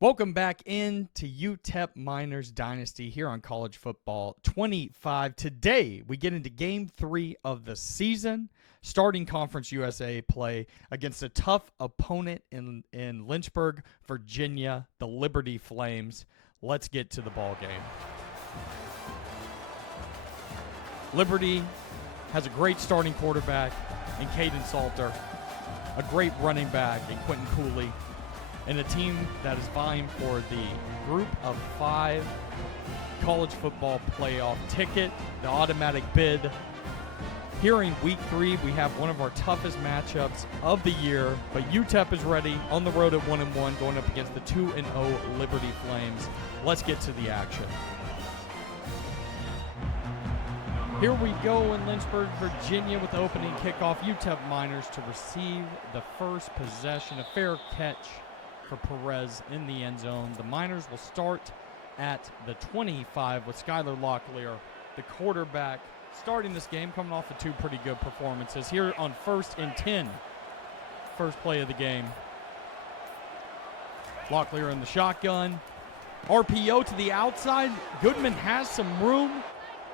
Welcome back into UTEP Miners Dynasty here on College Football 25. Today, we get into Game 3 of the season, starting Conference USA play against a tough opponent in Lynchburg, Virginia, the Liberty Flames. Let's get to the ball game. Liberty has a great starting quarterback in Kaidon Salter, a great running back in Quentin Cooley, and a team that is vying for the Group of 5 college football playoff ticket, the automatic bid. Here in Week 3, we have one of our toughest matchups of the year, but UTEP is ready on the road at 1-1, going up against the 2-0 Liberty Flames. Let's get to the action. Here we go in Lynchburg, Virginia with the opening kickoff. UTEP Miners to receive the first possession, a fair catch for Perez in the end zone. The Miners will start at the 25 with Skylar Locklear, the quarterback, starting this game, coming off of 2 pretty good performances. Here on 1st and 10, first play of the game. Locklear in the shotgun. RPO to the outside. Goodman has some room.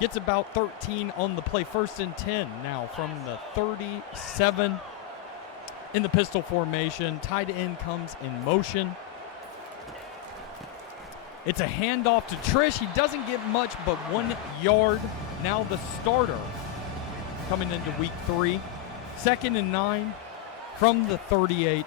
Gets about 13 on the play. 1st and 10 now from the 37. In the pistol formation, tight end comes in motion. It's a handoff to Trish. He doesn't get much but 1 yard. Now the starter coming into Week 3. 2nd and 9 from the 38.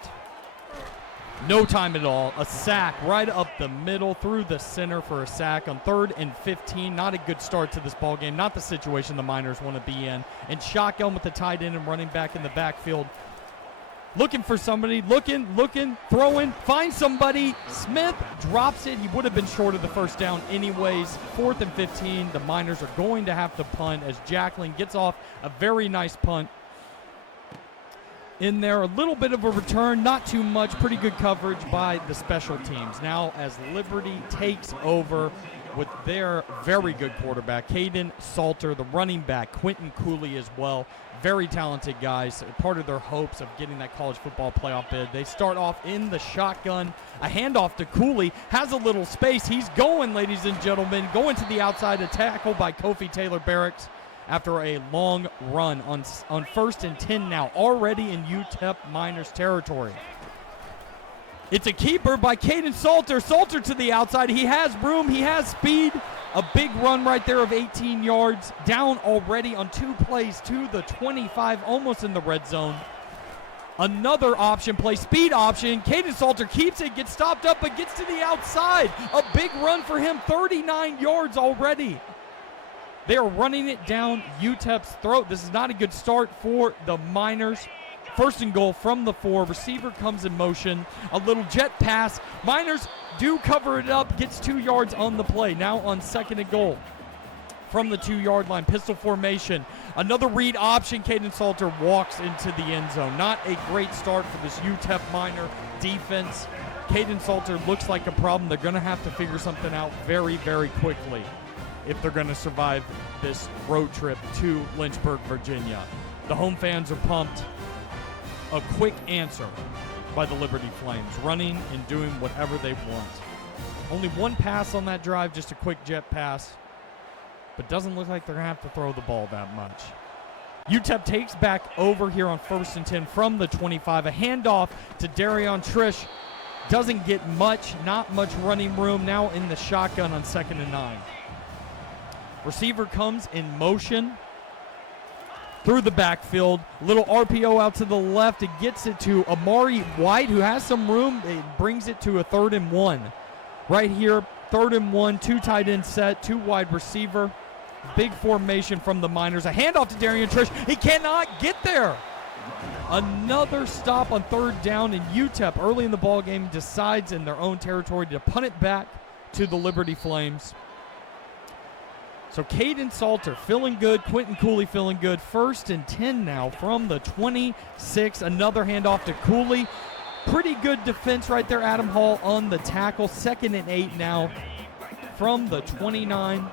No time at all. A sack right up the middle through the center for a sack on 3rd and 15. Not a good start to this ball game. Not the situation the Miners want to be in. And shotgun with the tight end and running back in the backfield. Looking for somebody, looking, throwing, finds somebody. Smith drops it. He would have been short of the first down anyways. 4th and 15. The Miners are going to have to punt as Jacqueline gets off a very nice punt. In there, a little bit of a return, not too much. Pretty good coverage by the special teams. Now as Liberty takes over with their very good quarterback, Kaidon Salter, the running back, Quentin Cooley as well. Very talented guys, part of their hopes of getting that college football playoff bid. They start off in the shotgun. A handoff to Cooley, has a little space. He's going, ladies and gentlemen, going to the outside, a tackle by Kofi Taylor-Barracks after a long run on 1st and 10 now, already in UTEP Miners territory. It's a keeper by Kaidon Salter. Salter to the outside. He has room. He has speed. A big run right there of 18 yards. Down already on 2 plays to the 25, almost in the red zone. Another option play, speed option. Kaidon Salter keeps it, gets stopped up, but gets to the outside. A big run for him, 39 yards already. They are running it down UTEP's throat. This is not a good start for the Miners. 1st and goal from the 4. Receiver comes in motion. A little jet pass. Miners do cover it up. Gets 2 yards on the play. Now on 2nd and goal from the 2-yard line. Pistol formation. Another read option. Kaidon Salter walks into the end zone. Not a great start for this UTEP Miner defense. Kaidon Salter looks like a problem. They're going to have to figure something out very, very quickly if they're going to survive this road trip to Lynchburg, Virginia. The home fans are pumped. A quick answer by the Liberty Flames, running and doing whatever they want. Only 1 pass on that drive, just a quick jet pass, but doesn't look like they're going to have to throw the ball that much. UTEP takes back over here on 1st and 10 from the 25. A handoff to Darion Trish. Doesn't get much, not much running room. Now in the shotgun on 2nd and 9. Receiver comes in motion through the backfield. Little RPO out to the left. It gets it to Amari White, who has some room. It brings it to a 3rd and 1. Right here, 3rd and 1, 2 tight end set, 2 wide receiver. Big formation from the Miners. A handoff to Darion Trish. He cannot get there. Another stop on 3rd down, and UTEP early in the ball game decides in their own territory to punt it back to the Liberty Flames. So Kaidon Salter feeling good, Quentin Cooley feeling good. 1st and 10 now from the 26. Another handoff to Cooley. Pretty good defense right there. Adam Hall on the tackle. 2nd and 8 now from the 29.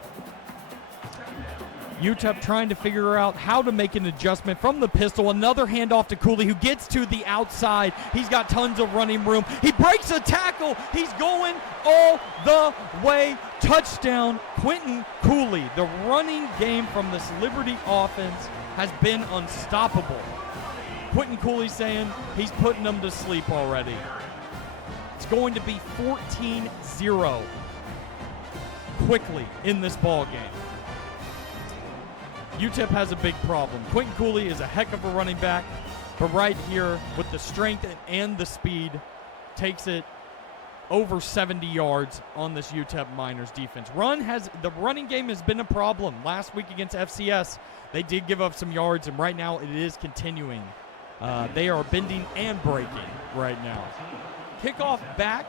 UTEP trying to figure out how to make an adjustment from the pistol. Another handoff to Cooley, who gets to the outside. He's got tons of running room. He breaks a tackle. He's going all the way. Touchdown, Quentin Cooley. The running game from this Liberty offense has been unstoppable. Quentin Cooley saying he's putting them to sleep already. It's going to be 14-0 quickly in this ball game. UTEP has a big problem. Quentin Cooley is a heck of a running back, but right here with the strength and the speed, takes it over 70 yards on this UTEP Miners defense. The running game has been a problem. Last week against FCS, they did give up some yards, and right now it is continuing. They are bending and breaking right now. Kickoff back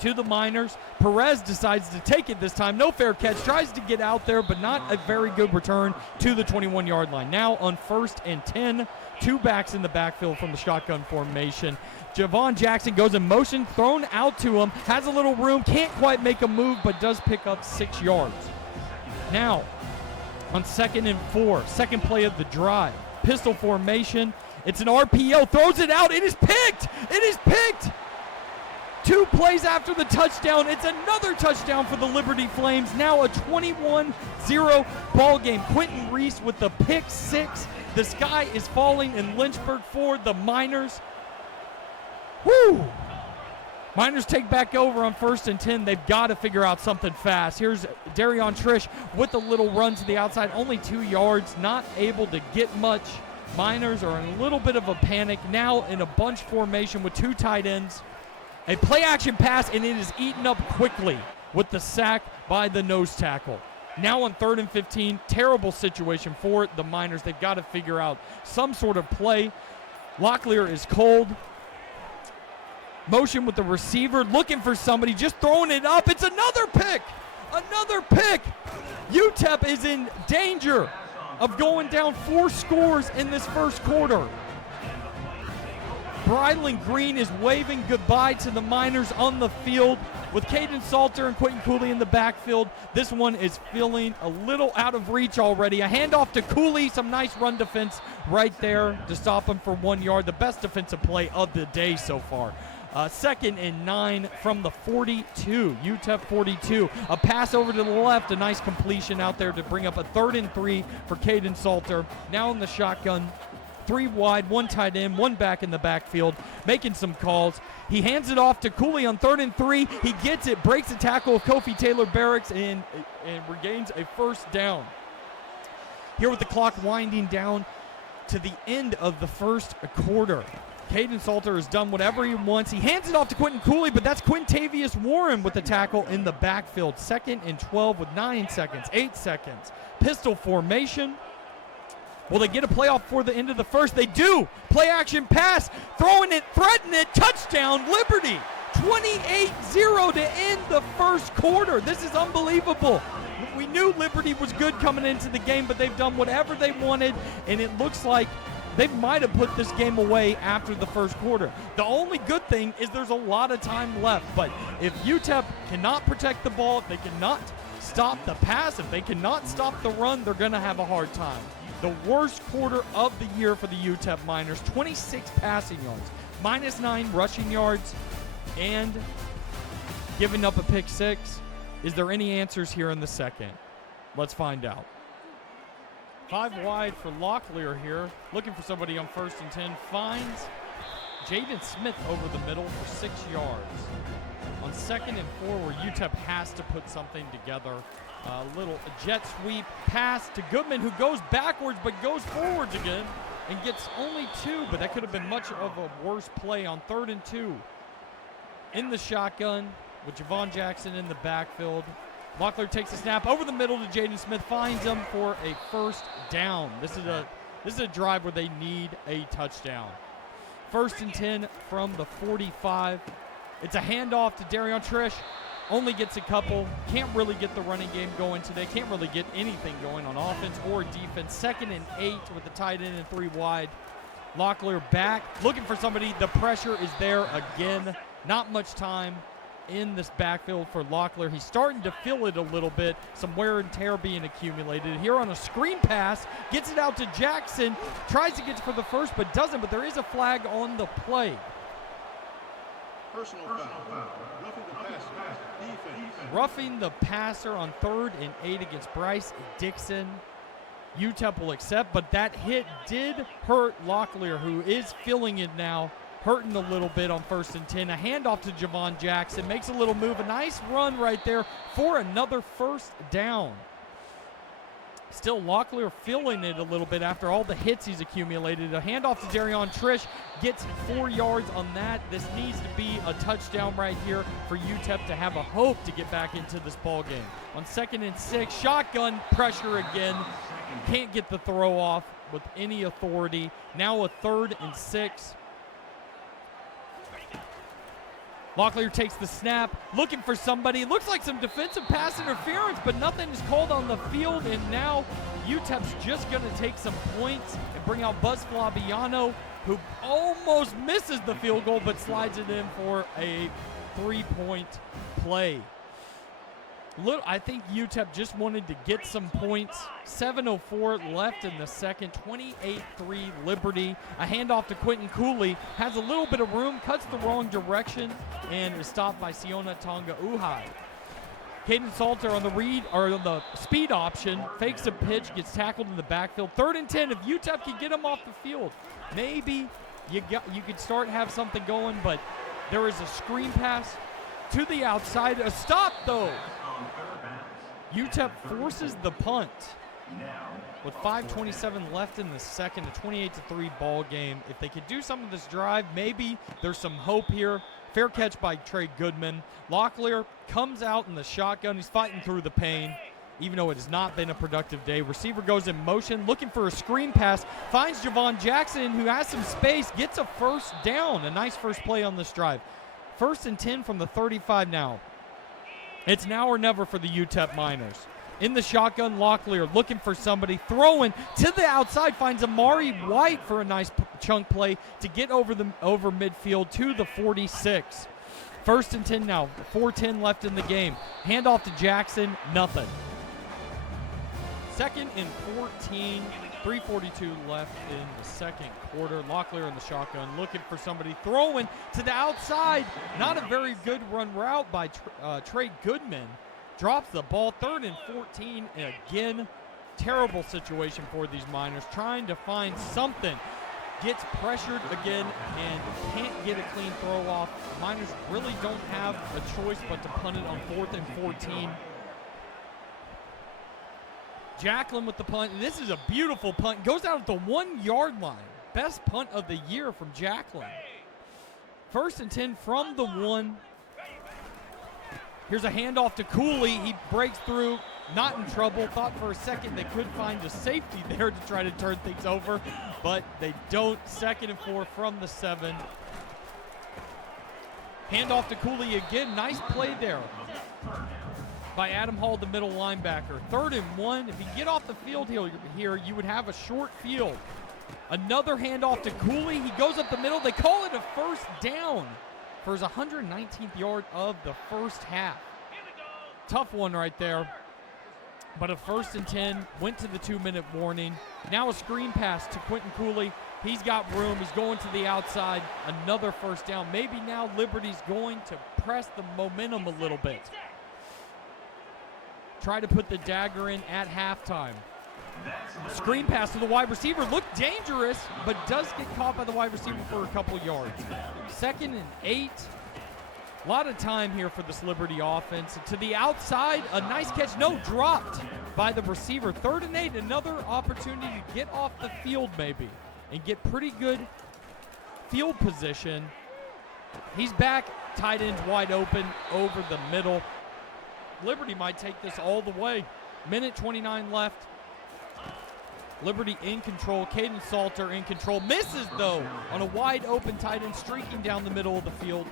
to the Miners. Perez decides to take it this time. No fair catch. Tries to get out there, but not a very good return to the 21-yard line. Now on 1st and 10, two backs in the backfield from the shotgun formation. Javon Jackson goes in motion, thrown out to him, has a little room, can't quite make a move, but does pick up 6 yards. Now on 2nd and 4, second play of the drive. Pistol formation. It's an RPO. Throws it out. It is picked. It is picked. 2 plays after the touchdown. It's another touchdown for the Liberty Flames. Now a 21-0 ball game. Quentin Reese with the pick 6. The sky is falling in Lynchburg for the Miners. Woo! Miners take back over on 1st and 10. They've got to figure out something fast. Here's Darion Trish with a little run to the outside. Only 2 yards. Not able to get much. Miners are in a little bit of a panic. Now in a bunch formation with 2 tight ends. A play action pass, and it is eaten up quickly with the sack by the nose tackle. Now on 3rd and 15, terrible situation for the Miners. They've got to figure out some sort of play. Locklear is cold. Motion with the receiver, looking for somebody, just throwing it up. It's another pick. Another pick. UTEP is in danger of going down 4 scores in this first quarter. Brylan Green is waving goodbye to the Miners on the field with Kaidon Salter and Quentin Cooley in the backfield. This one is feeling a little out of reach already. A handoff to Cooley, some nice run defense right there to stop him for 1 yard. The best defensive play of the day so far. 2nd and 9 from the 42, UTEP 42. A pass over to the left, a nice completion out there to bring up a 3rd and 3 for Kaidon Salter. Now in the shotgun, 3 wide, 1 tight end, 1 back in the backfield, making some calls. He hands it off to Cooley on 3rd and 3. He gets it, breaks a tackle of Kofi Taylor Barracks, and regains a 1st down. Here with the clock winding down to the end of the first quarter. Kaidon Salter has done whatever he wants. He hands it off to Quentin Cooley, but that's Quintavious Warren with the tackle in the backfield. 2nd and 12 with 9 seconds, 8 seconds. Pistol formation. Will they get a playoff before the end of the first? They do. Play action pass. Throwing it, threatening it. Touchdown, Liberty. 28-0 to end the first quarter. This is unbelievable. We knew Liberty was good coming into the game, but they've done whatever they wanted, and it looks like they might have put this game away after the first quarter. The only good thing is there's a lot of time left, but if UTEP cannot protect the ball, if they cannot stop the pass, if they cannot stop the run, they're going to have a hard time. The worst quarter of the year for the UTEP Miners, 26 passing yards, -9 rushing yards, and giving up a pick 6. Is there any answers here in the second? Let's find out. 5 wide for Locklear here. Looking for somebody on 1st and 10. Finds Jaden Smith over the middle for 6 yards. On 2nd and 4, where UTEP has to put something together. A little jet sweep pass to Goodman, who goes backwards but goes forwards again and gets only 2, but that could have been much of a worse play on 3rd and 2. In the shotgun with Javon Jackson in the backfield. Locklear takes a snap over the middle to Jaden Smith, finds him for a 1st down. This is a drive where they need a touchdown. 1st and 10 from the 45. It's a handoff to Darion Trish. Only gets a couple. Can't really get the running game going today. Can't really get anything going on offense or defense. 2nd and 8 with the tight end and 3 wide. Locklear back, looking for somebody. The pressure is there again. Not much time. in this backfield for Locklear. He's starting to feel it a little bit, some wear and tear being accumulated. Here on a screen pass, gets it out to Jackson, tries to get for the first but doesn't, but there is a flag on the play. Personal foul. Roughing the passer. Defense. Roughing the passer on 3rd and 8 against Bryce Dixon. UTEP will accept, but that hit did hurt Locklear, who is feeling it now, hurting a little bit on 1st and 10. A handoff to Javon Jackson, makes a little move, a nice run right there for another first down. Still Locklear feeling it a little bit after all the hits he's accumulated. A handoff to Darion Trish, gets 4 yards on that. This needs to be a touchdown right here for UTEP to have a hope to get back into this ball game. On 2nd and 6, shotgun pressure again. Can't get the throw off with any authority. Now a 3rd and 6. Locklear takes the snap, looking for somebody. Looks like some defensive pass interference, but nothing is called on the field, and now UTEP's just going to take some points and bring out Buzz Flabiano, who almost misses the field goal but slides it in for a 3-point play. I think UTEP just wanted to get some points. 7:04 left in the second. 28-3 Liberty. A handoff to Quentin Cooley. Has a little bit of room, cuts the wrong direction, and is stopped by Siona Tonga Uhai. Kaidon Salter on the read or on the speed option, fakes a pitch, gets tackled in the backfield. 3rd and 10. If UTEP can get him off the field, maybe you could start have something going, but there is a screen pass to the outside. A stop, though. UTEP forces the punt with 5:27 left in the second, a 28-3 ball game. If they could do some of this drive, maybe there's some hope here. Fair catch by Trey Goodman. Locklear comes out in the shotgun. He's fighting through the pain, even though it has not been a productive day. Receiver goes in motion, looking for a screen pass, finds Javon Jackson, who has some space, gets a first down. A nice first play on this drive. 1st and 10 from the 35 now. It's now or never for the UTEP Miners. In the shotgun, Locklear looking for somebody, throwing to the outside, finds Amari White for a nice chunk play to get over midfield to the 46. 1st and 10 now, 4:10 left in the game. Handoff to Jackson, nothing. 2nd and 14, 3:42 left in the second quarter. Locklear in the shotgun, looking for somebody, throwing to the outside. Not a very good run route by Trey Goodman. Drops the ball. 3rd and 14, and again, terrible situation for these Miners. Trying to find something. Gets pressured again and can't get a clean throw off. Miners really don't have a choice but to punt it on 4th and 14. Jacklin with the punt. And this is a beautiful punt. Goes out at the 1-yard line. Best punt of the year from Jacklin. 1st and 10 from the 1. Here's a handoff to Cooley. He breaks through, not in trouble. Thought for a second they could find a safety there to try to turn things over, but they don't. 2nd and 4 from the 7. Handoff to Cooley again. Nice play there by Adam Hall, the middle linebacker. 3rd and 1. If you get off the field here, you would have a short field. Another handoff to Cooley. He goes up the middle. They call it a first down for his 119th yard of the first half. Tough one right there. But a 1st and 10, went to the 2-minute warning. Now a screen pass to Quentin Cooley. He's got room. He's going to the outside. Another first down. Maybe now Liberty's going to press the momentum a little bit. Try to put the dagger in at halftime. Screen pass to the wide receiver. Looked dangerous, but does get caught by the wide receiver for a couple yards. 2nd and 8. A lot of time here for this Liberty offense. To the outside, a nice catch. No, dropped by the receiver. 3rd and 8, another opportunity to get off the field maybe and get pretty good field position. He's back. Tight end's wide open over the middle. Liberty might take this all the way. 1:29 left. Liberty in control. Kaidon Salter in control. Misses, though, on a wide open tight end streaking down the middle of the field.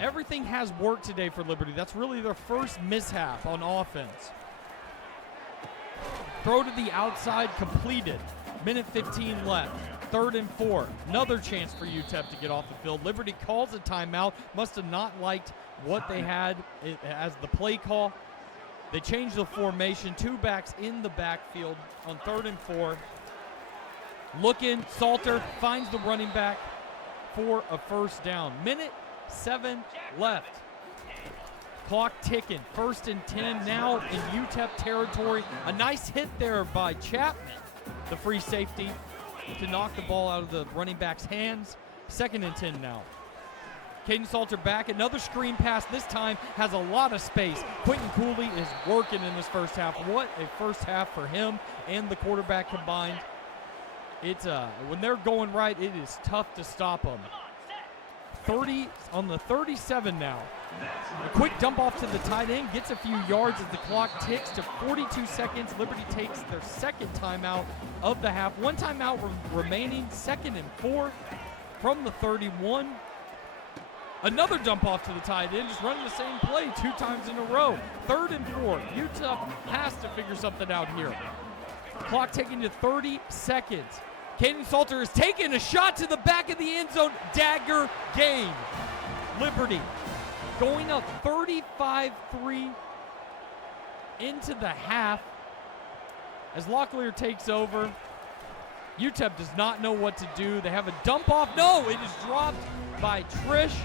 Everything has worked today for Liberty. That's really their first mishap on offense. Throw to the outside completed. 1:15 left. 3rd and 4. Another chance for UTEP to get off the field. Liberty calls a timeout. Must have not liked what they had as the play call. They changed the formation. 2 backs in the backfield on 3rd and 4. Looking, Salter finds the running back for a first down. 1:07 left. Clock ticking. 1st and 10 now in UTEP territory. A nice hit there by Chapman, the free safety, to knock the ball out of the running back's hands. 2nd and 10 now. Kaidon Salter back. Another screen pass. This time has a lot of space. Quentin Cooley is working in this first half. What a first half for him and the quarterback combined. It's when they're going right, it is tough to stop them. 30 on the 37 now. A quick dump off to the tight end, gets a few yards as the clock ticks to 42 seconds. Liberty takes their 2nd timeout of the half. 1 timeout remaining, 2nd and 4 from the 31. Another dump off to the tight end, just running the same play 2 times in a row. 3rd and 4. UTEP has to figure something out here. Clock ticking to 30 seconds. Kaidon Salter is taking a shot to the back of the end zone. Dagger game. Liberty going up 35-3 into the half as Locklear takes over. UTEP does not know what to do. They have a dump off. No, it is dropped by Trish.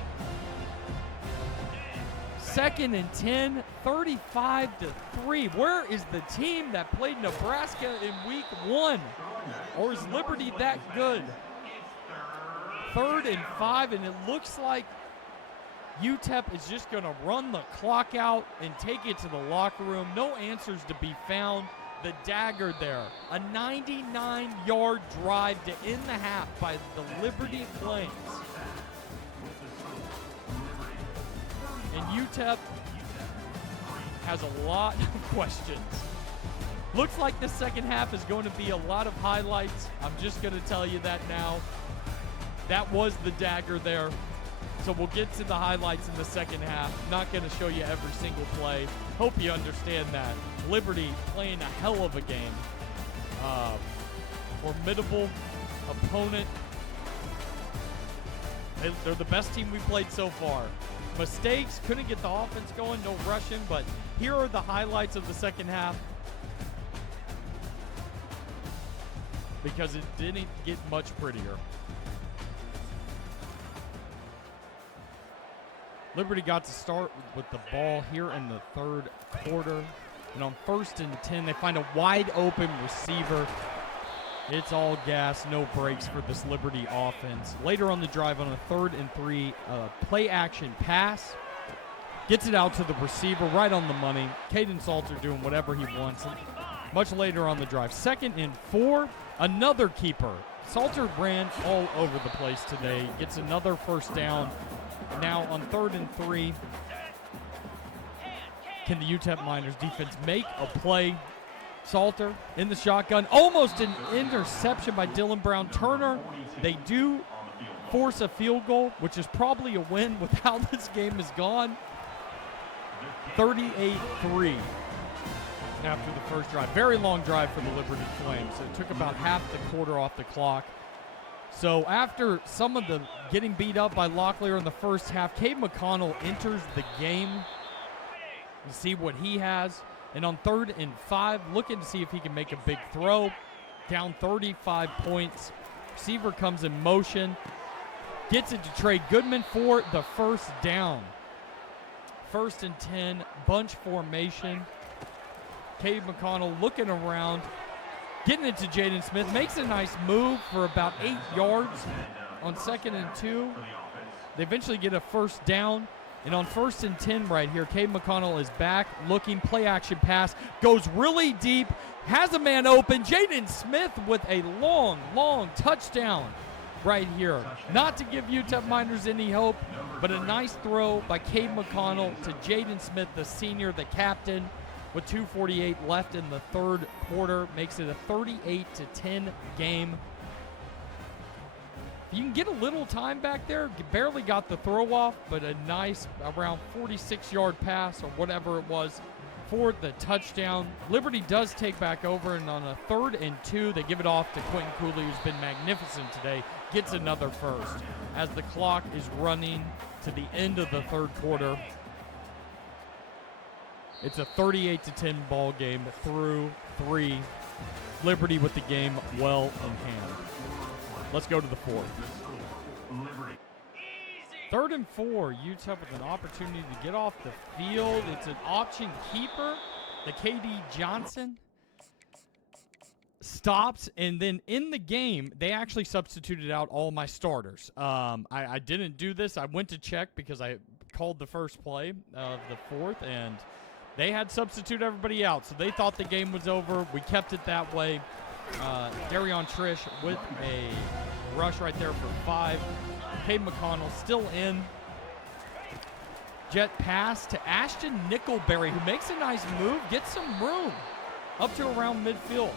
2nd and 10, 35-3. Where is the team that played Nebraska in week 1? Or is Liberty that good? 3rd and 5, and it looks like UTEP is just going to run the clock out and take it to the locker room. No answers to be found. The dagger there. A 99-yard drive to end the half by the Liberty Flames. And UTEP has a lot of questions. Looks like the second half is going to be a lot of highlights. I'm just going to tell you that now. That was the dagger there. So we'll get to the highlights in the second half. Not going to show you every single play. Hope you understand that. Liberty playing a hell of a game. Formidable opponent. They're the best team we played so far. Mistakes, couldn't get the offense going, no rushing, but here are the highlights of the second half because it didn't get much prettier. Liberty got to start with the ball here in the 3rd quarter, and on 1st and 10, they find a wide open receiver. It's all gas, no brakes for this Liberty offense. Later on the drive on a 3rd and 3, play action pass. Gets it out to the receiver right on the money. Kaidon Salter doing whatever he wants. And much later on the drive. 2nd and 4, another keeper. Salter ran all over the place today. Gets another first down. Now on 3rd and 3, can the UTEP Miners defense make a play? Salter in the shotgun. Almost an interception by Dylan Brown Turner. They do force a field goal, which is probably a win with how this game has gone. 38-3 after the first drive. Very long drive for the Liberty Flames. It took about half the quarter off the clock. So after some of the getting beat up by Locklear in the first half, Cade McConnell enters the game to see what he has. And on 3rd and 5, looking to see if he can make a big throw. Down 35 points. Receiver comes in motion. Gets it to Trey Goodman for the first down. 1st and 10, bunch formation. Cade McConnell looking around. Getting it to Jaden Smith. Makes a nice move for about 8 yards on 2nd and 2. They eventually get a first down. And on 1st and 10 right here, Cade McConnell is back, looking, play action pass, goes really deep, has a man open. Jaden Smith with a long, long touchdown right here. Not to give UTEP Miners any hope, but a nice throw by Cade McConnell to Jaden Smith, the senior, the captain, with 2:48 left in the 3rd quarter. Makes it a 38-10 game. You can get a little time back there. Barely got the throw off, but a nice around 46-yard pass or whatever it was for the touchdown. Liberty does take back over, and on a 3rd and 2, they give it off to Quentin Cooley, who's been magnificent today, gets another first. As the clock is running to the end of the 3rd quarter, it's a 38-10 ball game through 3. Liberty with the game well in hand. Let's go to the 4th. 3rd and 4, UTEP with an opportunity to get off the field. It's an option keeper. The KD Johnson stops, and then in the game, they actually substituted out all my starters. I didn't do this. I went to check because I called the first play of the 4th, and they had substitute everybody out, so they thought the game was over. We kept it that way. Darion Trish with a rush right there for 5. Kaidon McConnell still in. Jet pass to Ashton Nickelberry, who makes a nice move, gets some room up to around midfield.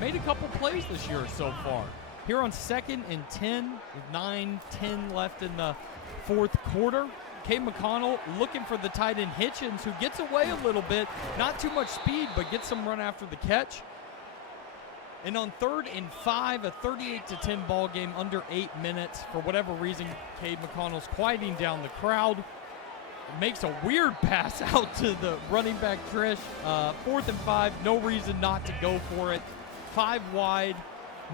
Made a couple plays this year so far. Here on 2nd and 10, with 9:10 left in the 4th quarter. Kaidon McConnell looking for the tight end Hitchens, who gets away a little bit. Not too much speed, but gets some run after the catch. And on 3rd and 5, a 38-10 ball game under 8 minutes. For whatever reason, Kaidon McConnell's quieting down the crowd. Makes a weird pass out to the running back Trish. 4th and 5, no reason not to go for it. 5 wide.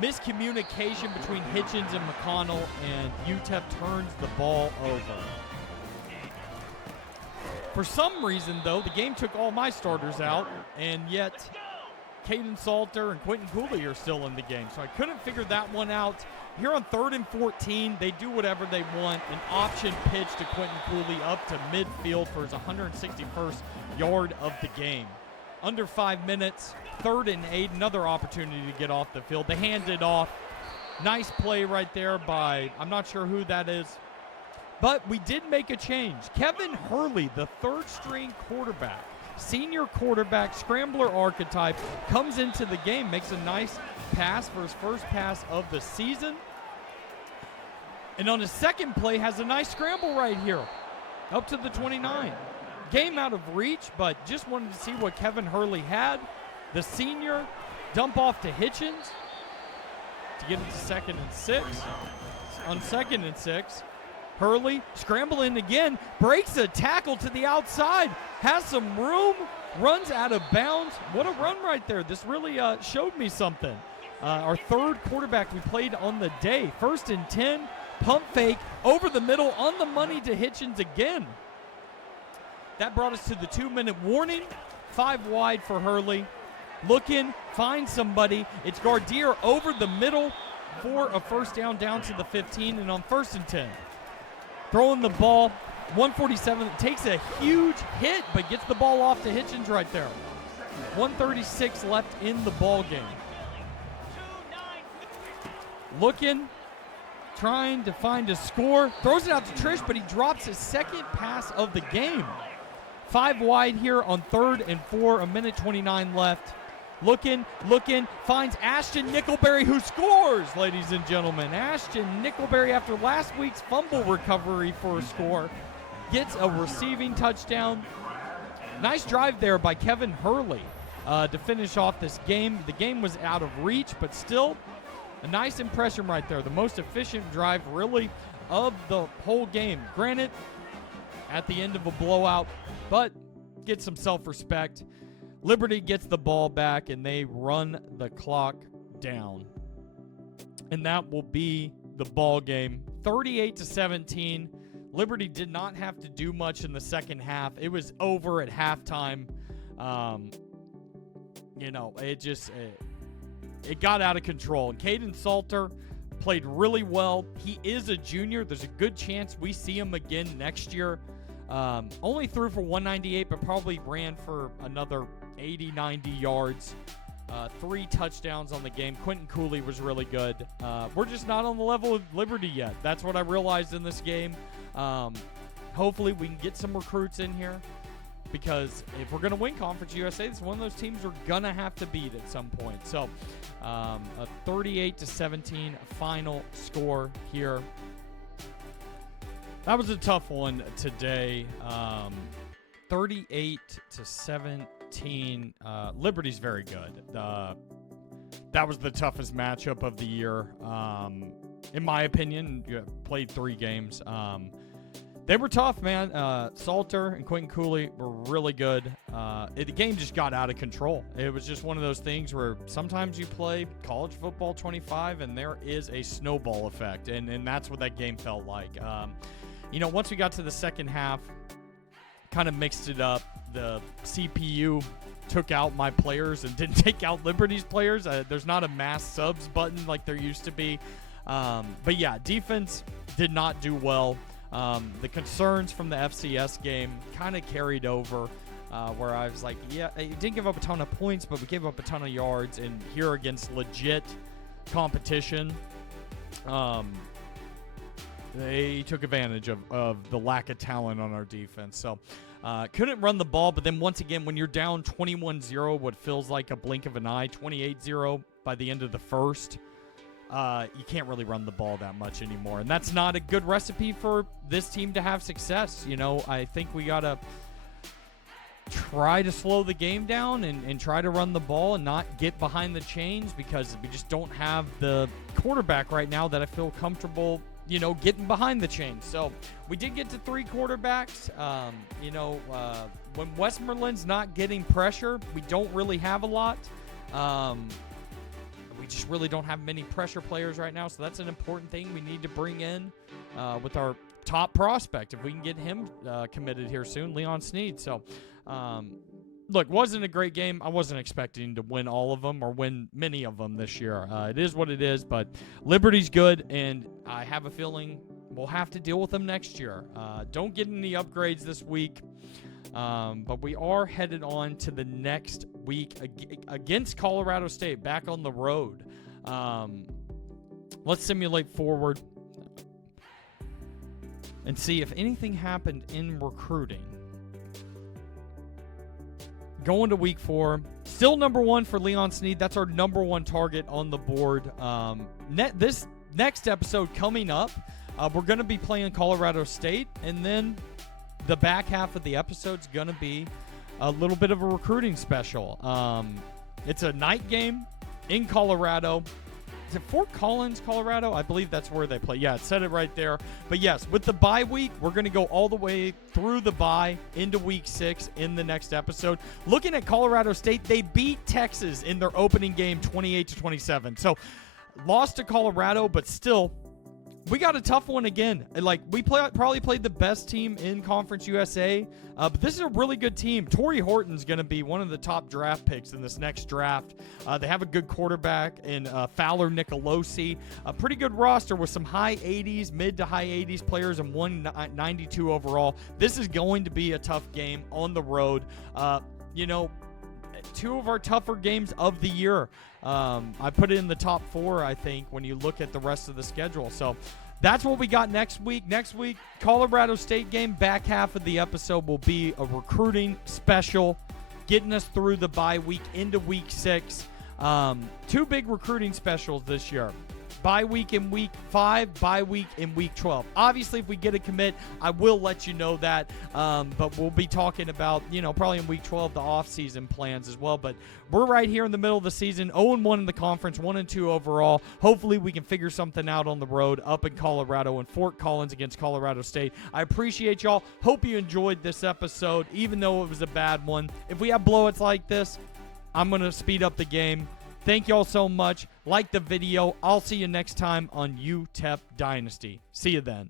Miscommunication between Hitchens and McConnell, and UTEP turns the ball over. For some reason, though, the game took all my starters out, and yet Kaidon Salter and Quentin Cooley are still in the game. So I couldn't figure that one out. Here on 3rd and 14, they do whatever they want. An option pitch to Quentin Cooley up to midfield for his 161st yard of the game. Under 5 minutes, 3rd and 8, another opportunity to get off the field. They hand it off. Nice play right there by, I'm not sure who that is. But we did make a change. Kevin Hurley, the 3rd-string quarterback, senior quarterback, scrambler archetype, comes into the game, makes a nice pass for his first pass of the season. And on his second play, has a nice scramble right here, up to the 29. Game out of reach, but just wanted to see what Kevin Hurley had. The senior dump off to Hitchens to get it to 2nd and 6. On 2nd and 6, Hurley scrambling again, breaks a tackle to the outside, has some room, runs out of bounds. What a run right there. This really showed me something. Our 3rd quarterback we played on the day. 1st and 10, pump fake, over the middle, on the money to Hitchens again. That brought us to the 2-minute warning. 5 wide for Hurley. Looking, finds somebody. It's Gardier over the middle for a first down to the 15, and on 1st and 10. Throwing the ball, 147, takes a huge hit, but gets the ball off to Hitchens right there. 136 left in the ball game. Looking, trying to find a score, throws it out to Trish, but he drops his 2nd pass of the game. 5 wide here on 3rd and 4, a minute 29 left. Looking, finds Ashton Nickelberry, who scores, ladies and gentlemen. Ashton Nickelberry, after last week's fumble recovery for a score, gets a receiving touchdown. Nice drive there by Kevin Hurley to finish off this game. The game was out of reach, but still a nice impression right there. The most efficient drive, really, of the whole game. Granted, at the end of a blowout, but get some self-respect. Liberty gets the ball back, and they run the clock down. And that will be the ball game. 38-17. Liberty did not have to do much in the second half. It was over at halftime. It got out of control. And Kaidon Salter played really well. He is a junior. There's a good chance we see him again next year. Only threw for 198, but probably ran for another 80, 90 yards. 3 touchdowns on the game. Quentin Cooley was really good. We're just not on the level of Liberty yet. That's what I realized in this game. Hopefully we can get some recruits in here, because if we're going to win Conference USA, this is one of those teams we're going to have to beat at some point. So a 38-17 final score here. That was a tough one today. 38-17. Liberty's very good. That was the toughest matchup of the year, in my opinion. You played 3 games. They were tough, man. Salter and Quentin Cooley were really good. The game just got out of control. It was just one of those things where sometimes you play college football 25 and there is a snowball effect, and that's what that game felt like. Once we got to the second half, kind of mixed it up. The CPU took out my players and didn't take out Liberty's players. There's not a mass subs button like there used to be. But yeah, defense did not do well. The concerns from the FCS game kind of carried over, where I was like, yeah, it didn't give up a ton of points, but we gave up a ton of yards. And here against legit competition, they took advantage of the lack of talent on our defense. So couldn't run the ball, but then once again, when you're down 21-0, what feels like a blink of an eye, 28-0 by the end of the first, you can't really run the ball that much anymore. And that's not a good recipe for this team to have success. I think we got to try to slow the game down and try to run the ball and not get behind the chains, because we just don't have the quarterback right now that I feel comfortable getting behind the chains. So we did get to 3 quarterbacks. When Westmoreland's not getting pressure, we don't really have a lot. We just really don't have many pressure players right now, so that's an important thing we need to bring in with our top prospect. If we can get him committed here soon, Leon Sneed. So, look, wasn't a great game. I wasn't expecting to win all of them or win many of them this year. It is what it is, but Liberty's good, and I have a feeling we'll have to deal with them next year. Don't get any upgrades this week, but we are headed on to the next week against Colorado State, back on the road. Let's simulate forward and see if anything happened in recruiting. Going to week 4, still number 1 for Leon Sneed. That's our number 1 target on the board. This next episode coming up, we're going to be playing Colorado State, and then the back half of the episode's going to be a little bit of a recruiting special. It's a night game in Colorado. Is it Fort Collins, Colorado? I believe that's where they play. Yeah, it said it right there. But yes, with the bye week, we're going to go all the way through the bye into week 6 in the next episode. Looking at Colorado State, they beat Texas in their opening game 28-27. So lost to Colorado, but still, we got a tough one again. Like, we probably played the best team in Conference USA, but this is a really good team. Torrey Horton's going to be one of the top draft picks in this next draft. They have a good quarterback in Fowler Nicolosi. A pretty good roster with some high 80s, mid to high 80s players, and 192 overall. This is going to be a tough game on the road. 2 of our tougher games of the year. I put it in the top 4, I think, when you look at the rest of the schedule. So that's what we got next week. Next week, Colorado State game. Back half of the episode will be a recruiting special, getting us through the bye week into week 6. 2 big recruiting specials this year. Bye week in week 5, bye week in week 12. Obviously, if we get a commit, I will let you know that. But we'll be talking about, probably in week 12, the off-season plans as well. But we're right here in the middle of the season, 0-1 in the conference, 1-2 overall. Hopefully, we can figure something out on the road up in Colorado and Fort Collins against Colorado State. I appreciate y'all. Hope you enjoyed this episode, even though it was a bad one. If we have blowouts like this, I'm going to speed up the game. Thank y'all so much. Like the video. I'll see you next time on UTEP Dynasty. See you then.